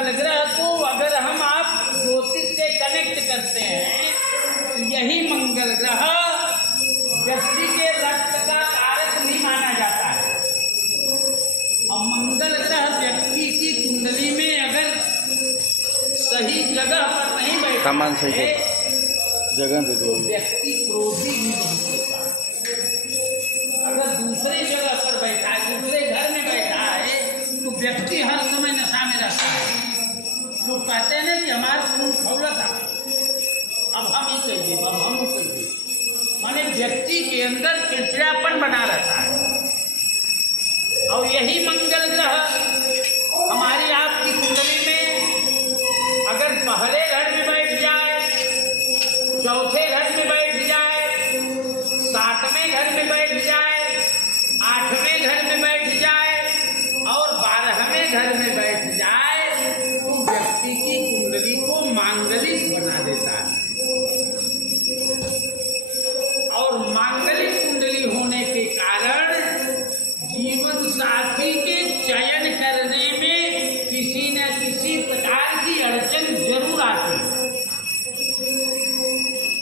मंगल ग्रह को अगर हम आप ज्योतिष से कनेक्ट करते हैं तो यही मंगल ग्रह व्यक्ति के रक्त का कारक नहीं माना जाता है। अब मंगल ग्रह व्यक्ति की कुंडली में अगर सही जगह पर नहीं बैठा है जगह दे दो, तो व्यक्ति क्रोधी नहीं बन सकता। अगर दूसरी जगह पर बैठा है, दूसरे घर में बैठा है, तो व्यक्ति हर समय नशा में रहता है। जो कहते हैं ना कि हमारा खून खौला था, अब हम ही कहिए, अब हम कहिए, माने व्यक्ति के अंदर चिड़चिड़ापन बना रहता है। और यही मंगल ग्रह हमारी आपकी कुंडली में अगर पहले घर में बैठ जाए, चौथे घर में बैठ जाए, सातवें घर में बैठ जाए, आठवें घर में बैठ जाए और 12वें घर में बैठ जाए, तो व्यक्ति की कुंडली को मांगलिक बना देता है। और मांगलिक कुंडली होने के कारण जीवन साथी के चयन करने में किसी न किसी प्रकार की अड़चन जरूर आती है।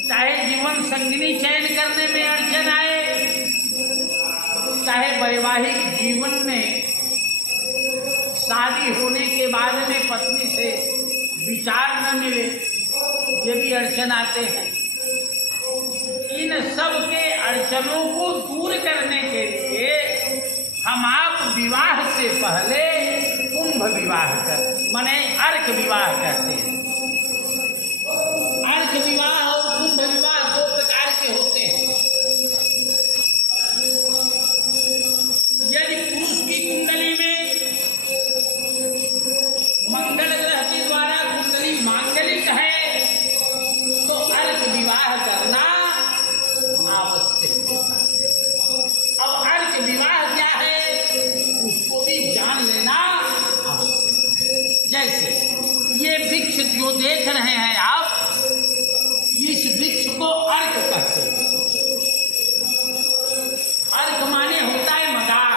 चाहे जीवन संगिनी चयन करने में अड़चन आए, चाहे वैवाहिक जीवन में शादी होने के बाद में पत्नी से विचार न मिले, ये भी अड़चन आते हैं। इन सब के अड़चनों को दूर करने के लिए हम आप विवाह से पहले कुंभ विवाह कर माने अर्क विवाह करते हैं। अर्क विवाह और कुंभ विवाह 2 प्रकार के होते हैं। यदि पुरुष की कुंडली में मंगल ग्रह के द्वारा कुंडली मांगलिक है तो अर्क विवाह करना आवश्यक होता है। अब अर्क विवाह क्या है उसको भी जान लेना आवश्यक है। जैसे ये वृक्ष जो देख रहे हैं आप, इस वृक्ष को अर्क कहते हैं। अर्क माने होता है मदार।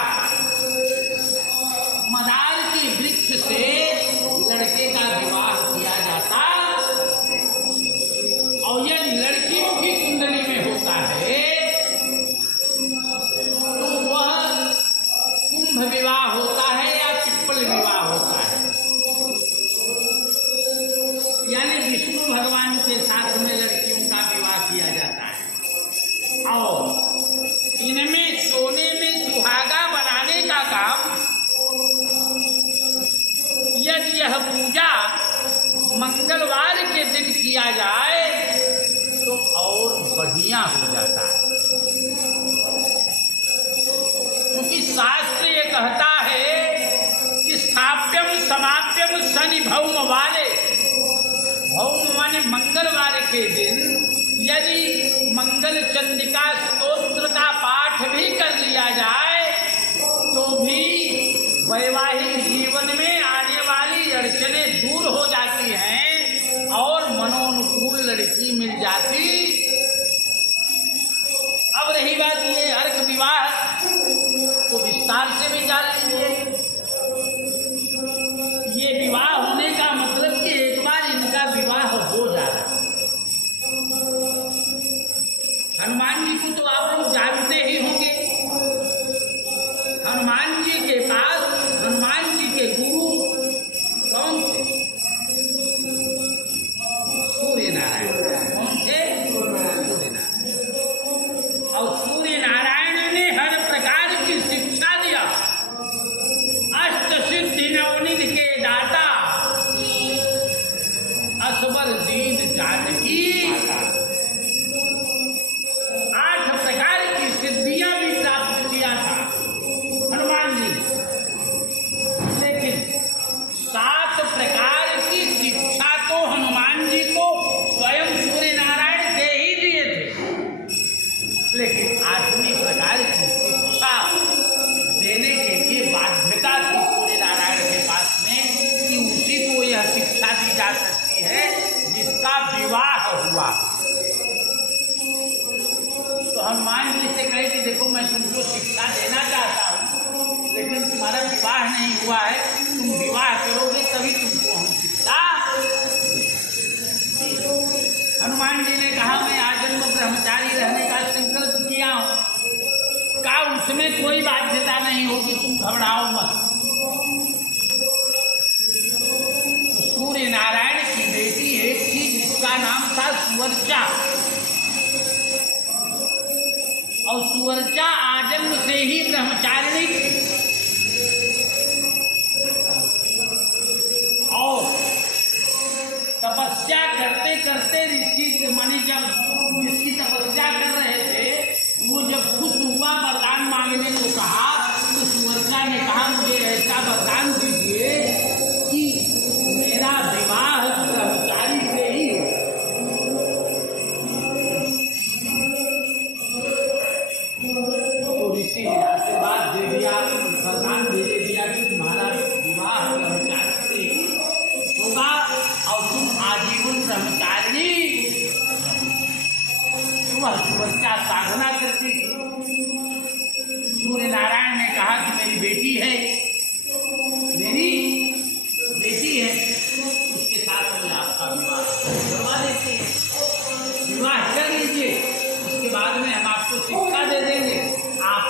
मदार के वृक्ष से लड़के का विवाह किया जाता, और यदि लड़कियों की कुंडली में होता है तो वह कुंभ विवाह होता है या पिप्पल विवाह होता है। यानी विष्णु भगवान के साथ में लड़कियों का विवाह किया जाता है। और इनमें सोने में सुहागा बनाने का काम, यदि यह पूजा मंगलवार के दिन किया जाए तो और बढ़िया हो जाता है। क्योंकि शास्त्र ये कहता है कि स्थाप्यम समाप्यम शनि भौम वाले, भौम माने मंगलवार के दिन यदि मंगल चंडिका स्तोत्र का पाठ भी कर लिया जाए तो भी वैवाहिक जीवन में आने वाली अड़चनें दूर हो जाती हैं और मनोनुकूल लड़की मिल जाती। अब रही बात ये अर्क विवाह, तो विस्तार से भी जान लीजिए। ये विवाह होने का मतलब कि एक बार इनका विवाह हो जाए। हनुमान जी को तो आप लोग जानते ही होंगे। हनुमान जी के पास हनुमान उसमें कोई बाध्यता नहीं होगी, तुम घबराओ मत। सूर्य नारायण की बेटी एक थी जिसका नाम था सुवर्चा, और सुवर्चा आजन्म से ही ब्रह्मचारिणी थी। और तपस्या करते करते ऋषि मणि जब जिसकी तपस्या कर रहे थे, वो जब खुश हुआ वरदान मांगने को कहा, तो सुवर्चा ने कहा मुझे ऐसा वरदान दीजिए कि मेरा विवाह ब्रह्मचारी से ही हो। तो ऋषि ने आशीर्वाद दे दिया, वरदान दे दिया कि तुम्हारा विवाह ब्रह्मचारी से ही होगा और तुम आजीवन ब्रह्मचारिणी। वह सुवर्चा साधना करती थी। सूर्य नारायण ने कहा कि मेरी बेटी है, उसके साथ में आपका विवाह करवा देते हैं, विवाह कर लीजिए, उसके बाद में हम आपको शिक्षा दे देंगे, आप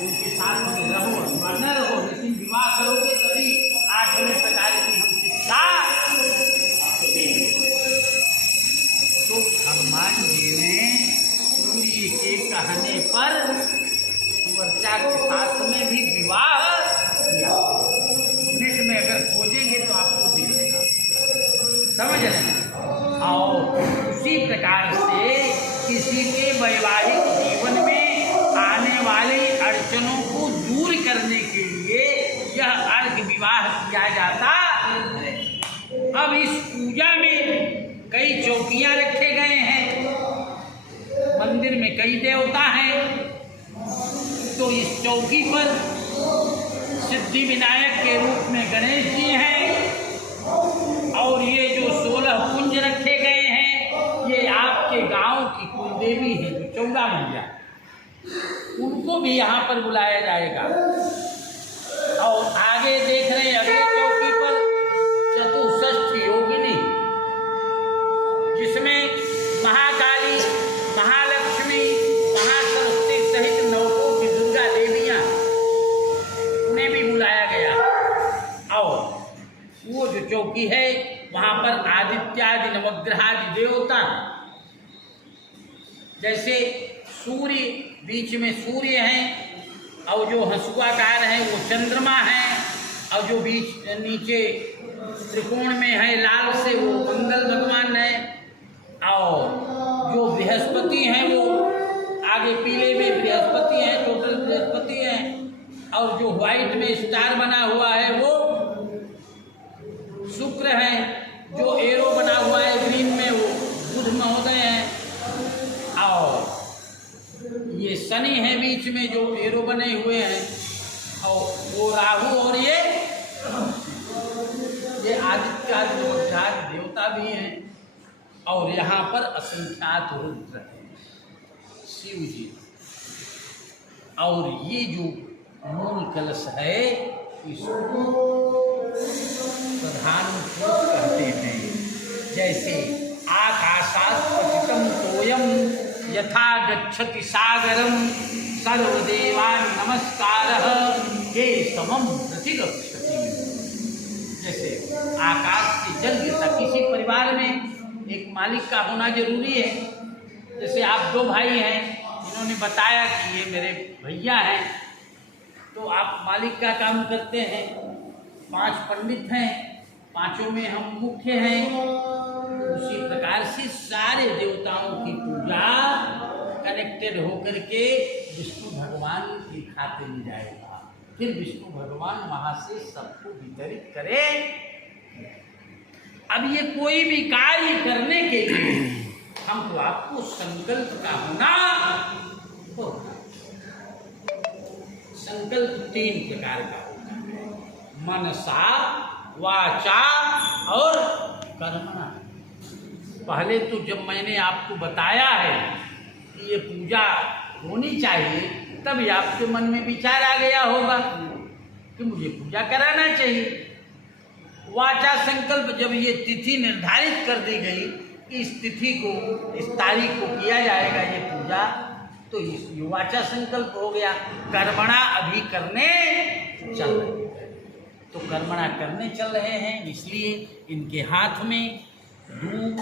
उनके साथ में रहो अथवा न रहो, लेकिन विवाह करोगे तभी 8वें प्रकार की हम शिक्षा देंगे। तो हनुमान जी ने सूर्य के कहने पर सुवर्चा के साथ में भी विवाह किया। नेट में अगर खोजेंगे तो आपको दिख देगा, समझ रहे हैं। और उसी प्रकार से किसी के वैवाहिक जीवन में आने वाली अड़चनों को दूर करने के लिए यह अर्घ विवाह किया जाता है। अब इस पूजा में कई चौकियां रखे गए हैं, मंदिर में कई देवता हैं, तो इस चौकी पर सिद्धि विनायक के रूप में गणेश जी हैं, और ये जो 16 कुंज रखे गए हैं, ये आपके गांव की कुलदेवी है जो चौड़ा मैया, उनको भी यहाँ पर बुलाया जाएगा। और आगे देख रहे हैं अगले चौकी पर चतुष्षष्ठी योगिनी, जिसमें महाकाली, महालक्ष्मी, महासरस्वती सहित 9 की दुर्गा देवियां, उन्हें भी बुलाया गया। और वो जो चौकी है वहाँ पर आदित्यादि नवग्रहादि देवता, जैसे सूर्य, बीच में सूर्य हैं, और जो हंसुआकार है वो चंद्रमा है, और जो बीच नीचे त्रिकोण में है लाल से वो मंगल भगवान है, और जो बृहस्पति हैं वो आगे पीले में बृहस्पति हैं, टोटल बृहस्पति हैं, और जो व्हाइट में स्टार बना हुआ है वो शुक्र है, जो एरो बना हुआ है ग्रीन में वो बुध महोदय हैं, और ये शनि है बीच में जो एरो बने हुए हैं, और वो राहु, और ये आदित्य देवता भी हैं, और यहाँ पर असंख्यात रुद्र हैं, शिव जी। और ये जो मूल कलश है इसको प्रधान पुरुष कहते हैं। जैसे आकाशात् पतितं तोयं यथा गच्छति सागरं सर्वदेवान् नमस्कारः ये समं प्रतिगच्छति। जैसे आकाश से जल गिरता, किसी परिवार में एक मालिक का होना जरूरी है। जैसे आप 2 भाई हैं, इन्होंने बताया कि ये मेरे भैया हैं, तो आप मालिक का काम करते हैं। 5 पंडित हैं, 5 में हम मुख्य हैं। उसी प्रकार से सारे देवताओं की पूजा कनेक्टेड होकर के विष्णु भगवान के खाते में जाएगा। फिर विष्णु भगवान वहाँ से सबको वितरित करे। अब ये कोई भी कार्य करने के लिए हमको आपको संकल्प का होना होगा। संकल्प 3 प्रकार का होता है, मनसा, वाचा और कर्मणा। पहले तो जब मैंने आपको बताया है कि ये पूजा होनी चाहिए, तभी आपके मन में विचार आ गया होगा कि मुझे पूजा कराना चाहिए। वाचा संकल्प, जब ये तिथि निर्धारित कर दी गई कि इस तिथि को, इस तारीख को किया जाएगा ये पूजा, तो इस युवाचा संकल्प हो गया, कर्मणा अभी करने चल रहे हैं। तो कर्मणा करने चल रहे हैं, इसलिए इनके हाथ में दूध